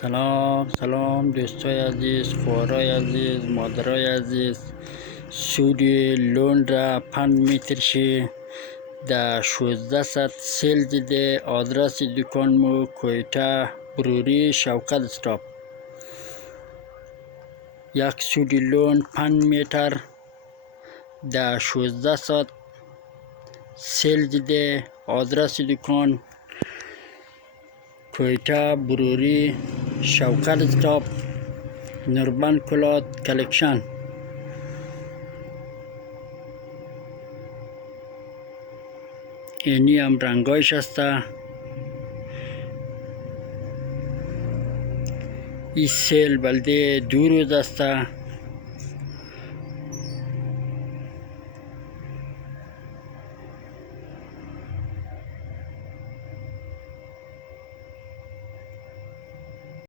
سلام دوستای عزیز، خوارای عزیز، مادرای عزیز. سودی لون را 5 مترشی در 1600 سیل دیده. آدرس دکان مو کویتا بروری شوکت استاپ. یک سودی لون 5 متر در 1600 سیل دیده. آدرس دکان کویتا بروری شوکت استاپ، نوربن کلات کلکشن. اینی هم رنگایش هسته. این سیل بلده 2 روز هسته.